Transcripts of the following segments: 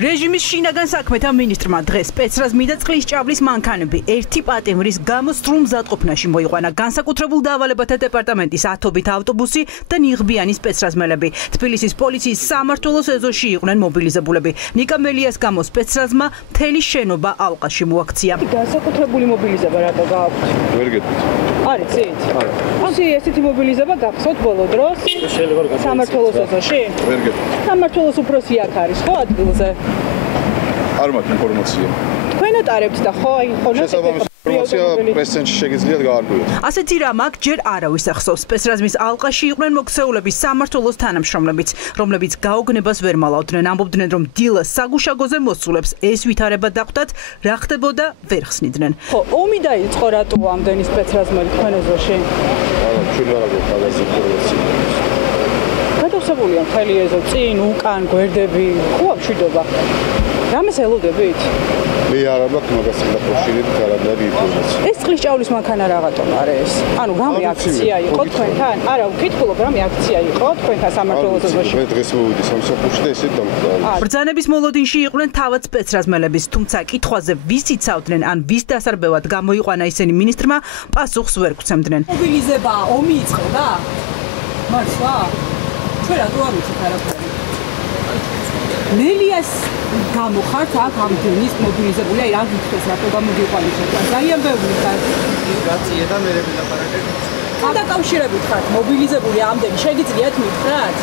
რეჟიმის შინაგან საქმეთა მინისტრმა დღეს სპეცრაზმი და წყლის ჭაბლის მანქანები ერთი პატიმრის გამო სრულ მზადყოფნაში მოიყვანა განსაკუთრებულ დავალებათა დეპარტამენტის ათობით ავტობუსი და ნიღბიანი სპეცრაზმელები. თბილისის პოლიციის სამმართველოს ეზოში იყვნენ მობილიზებულები. ნიკა მელიას გამო სპეცრაზმმა მთელი შენობა ალყაში მოაქცია. განსაკუთრებული მობილიზება რატო გააქვთ? ვერ გეტყვით. არის ცით? ასე ესეთი მობილიზება გახსოვთ ბოლო დროს? სამმართველოს ეზოში? ვერ გეტყვით. სამმართველოს უფროსი აქ არის ხო ადგილზე? არ მაქვს ინფორმაცია. თქვენ ატარებთ და ხო აი შესაბამისი ინფორმაცია პრესცენტრში შეგიძლიათ გაარკვიოთ. ასეთი რამ აქ ჯერ არავის ახსოვს. სპეცრაზმის ალყაში იყვნენ მოქცეულები სამმართველოს თანამშრომლებიც, რომლებიც გაოგნებას ვერ მალავდნენ. ამბობდნენ, რომ დილას საგუშაგოზე მოსულებს ეს ვითარება დახვდათ, რა ხდებოდა ვერ ხსნიდნენ. ხო, ომი დაიწყო რატო ამდენი სპეცრაზმელი თქვენ ეზოში? ჩვენ არ აგვაქვს მაგას ინფორმაცია. გადავსებულია მთელი ეზო, წინ, უკან, გვერდები, ხო მშვიდობა. რამეს ელოდებით? მე არ მაქვს მაგას დაკავშირებით არანაირი ინფორმაცია. ეს წყლის ჭავლის მანქანა რაღაცომ არის? ანუ რამე აქცია იყო თქვენთან? არა, ვკითხულობ, რამე აქცია იყო თქვენთან სამმართველოს ეზოში? მე დღეს მოვიდი სამსახურში და ესეთ დამკვიდრდა. ბრძანების მოლოდინში იყვნენ თავად სპეცრაზმელების, თუმცა კითხვაზე ვის იცავდნენ ან ვის დასარბევად გამოიყვანა ისინი მინისტრმა, პასუხს ვერ გვცემდნენ. მობილიზება ომი იწყება? მართლა? ჩვენ რატო არ ვიცით არაფერი? მელიას გამოხართ აქ ამდენის მობილიზებული, აი რა გითხეს რატო გამოგიყვანეთ? ძალიან ბევრი ხარ. გაწიე და მე ვილაპარაკებ. ამ დაკავშირებით ხართ მობილიზებული ამდენი, შეგიძლიათ მითხრათ?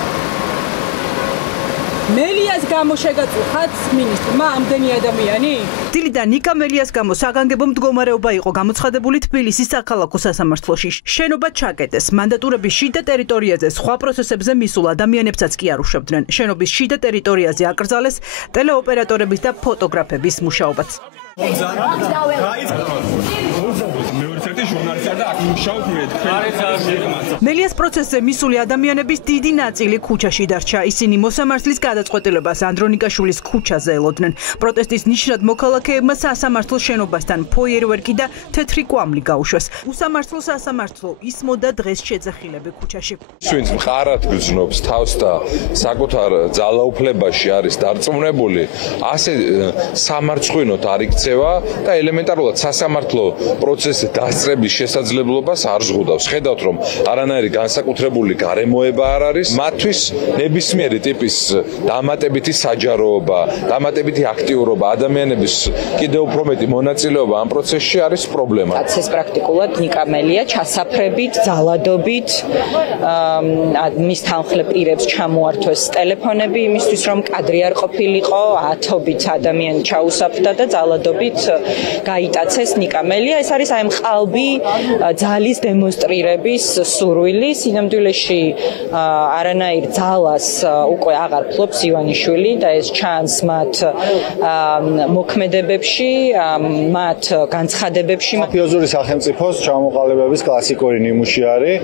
მელიას გამო შეგაწუხათ მინისტრმა ამდენი ადამიანი? დილიდან ნიკა მელიას გამო საგანგებო მდგომარეობა იყო გამოცხადებული თბილისის საქალაქო სასამართლოში. შენობა ჩაკეტეს. მანდატურების შიდა ტერიტორიაზე სხვა პროცესებზე მისულ ადამიანებსაც კი არ უშვებდნენ. შენობის შიდა ტერიტორიაზე აკრძალეს ტელეოპერატორების და ფოტოგრაფების მუშაობაც. მელიას პროცესზე მისული ადამიანების დიდი ნაწილი ქუჩაში დარჩა. ისინი მოსამართლის გადაწყვეტილებას ანდრონიკაშვილის ქუჩაზე ელოდნენ. პროტესტის ნიშნად მოქალაქეებმა სასამართლოს შენობასთან ფოიერვერკი და თეთრი კვამლი გაუშვეს. უსამართლო სასამართლო ისმოდა დღეს შეძახილები ქუჩაში. ვინც მყარად გრძნობს თავს და საკუთარ ძალაუფლებაში არის დარწმუნებული, ასე სამარცხვინოთ არ იქცევა და ელემენტარულად სასამართლო პროცესზე დასწრების შესაძლებლობას არ ზღუდავს. ხედავთ, რომ არანაირი განსაკუთრებული გარემოება არ არის, მათთვის ნებისმიერი ტიპის დამატებითი საჯაროობა, დამატებითი აქტიურობა, ადამიანების კიდევ უფრო მეტი მონაწილეობა ამ პროცესში არის პრობლემა. ეს პრაქტიკულად ნიკა მელია ჩასაფრებით, ძალადობით, მის თანხლებ პირებს ჩამოართვეს ტელეფონები იმისთვის, რომ კადრი არ ყოფილიყო, ათობით ადამიანი ჩაუსაფრდა და ძალადობით გაიტაცეს ნიკა მელია. ეს არის აი მყალბი ძალის დემონსტრირების სურვილი. სინამდვილეში არანაირ ძალას უკვე აღარ ფლობს ივანიშვილი და ეს ჩანს მათ მოქმედებებში, მათ განცხადებებში. მაფიოზური სახელმწიფოს ჩამოყალიბების კლასიკური ნიმუში არის,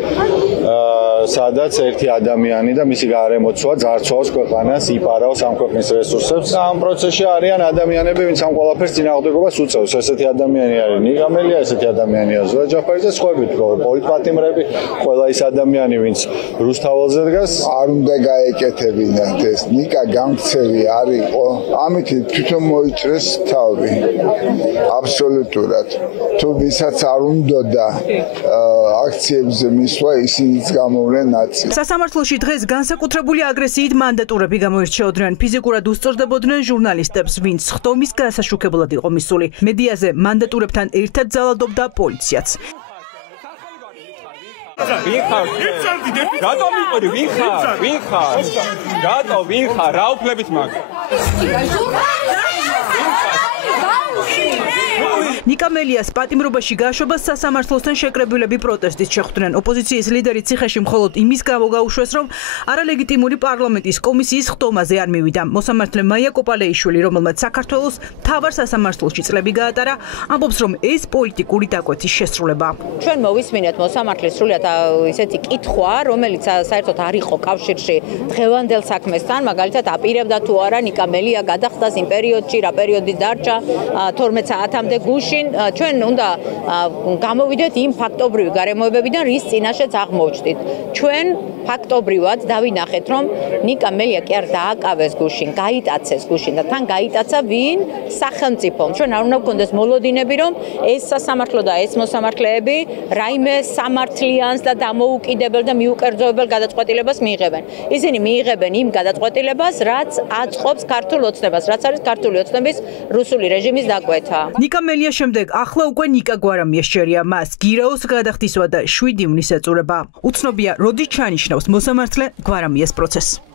სადაც ერთი ადამიანი და მისი გარემოცვა ძარცვავს ქვეყანას, იპარავს ამ ქვეყნის რესურსებს. ამ პროცესში არიან ადამიანები, ვინც ამ ყველაფერს წინააღმდეგობას უწევს. ესეთი ადამიანი არის ნიკა მელია, ესეთი ადამიანია ზურაბ ჯაფარი და სხვაები, პოლიტპატიმრები, ყველა ის ადამიანი, ვინც რუსთაველზე დგას, არ უნდა გაეკეთებინათ ეს. ნიკა გამქცევი არისო. ამით თვითონ მოიჭრეს თავი. აბსოლუტურად. თუ ვისაც არ უნდოდა აქციებზე მისვლა, ისინიც გამოვლენ ნაცი. სასამართლოში დღეს განსაკუთრებული აგრესიით მანდატურები გამოირჩეოდნენ. ფიზიკურად უსწორდებოდნენ ჟურნალისტებს, ვინც ხდომის გასაშუქებლად იყო მისული. მედიაზე მანდატურებთან ერთად ძალადობდა პოლიციაც. ვინ ხარ? რატომ მიყოდი? ვინ ხარ? რატო ვინ ხარ? რა უფლებით მაქვს? ნიკა მელიას პატიმრობაში გაშვებას სასამართლოსთან შეკრებილები პროტესტით შეხვდნენ. ოპოზიციის ლიდერი ციხეში მხოლოდ იმის გამო გაუშვეს, რომ არალეგიტიმური პარლამენტის კომისიის ხდომაზე არ მივიდა. მოსამართლე მაია კოპალეიშვილი, რომელმაც საქართველოს მთავარ სასამართლოში წლები გაატარა, ამბობს, რომ ეს პოლიტიკური დაკვეთის შესრულება. ჩვენ მოვისმინეთ მოსამართლის სრულად ისეთი კითხვა, რომელიც საერთოდ არ იყო კავშირში დღევანდელ საქმესთან, მაგალითად აპირებდა თუ არა ნიკა მელია გადახდას იმ პერიოდში, რა პერიოდი დარჩა 12 საათამდე გუში. გუშინ ჩვენ უნდა გამოვიდეთ იმ ფაქტობრივი გარემოებებიდან, რის წინაშეც აღმოჩნდით. ჩვენ ფაქტობრივად დავინახეთ, რომ ნიკა მელია კი არ დააკავეს გუშინ, გაიტაცეს გუშინ და თან გაიტაცა ვინ სახელმწიფომ. ჩვენ არ უნდა გქონდეს მოლოდინები, რომ ეს სასამართლო და ეს მოსამართლეები რაიმე სამართლიანს და დამოუკიდებელ და მიუკერძოებელ გადაწყვეტილებას მიიღებენ. ისინი მიიღებენ იმ გადაწყვეტილებას, რაც აწყობს ქართულ ოცნებას, რაც არის ქართული ოცნების რუსული რეჟიმის დაკვეთა. ნიკა მელია შემდეგ ახლა უკვე ნიკა გვარამია შეერია მას გირაოს გადახდისვა და 7 ივნის ეწურება. უცნობია, როდის ჩანიშნავს მოსამართლე გვარამიას პროცესს.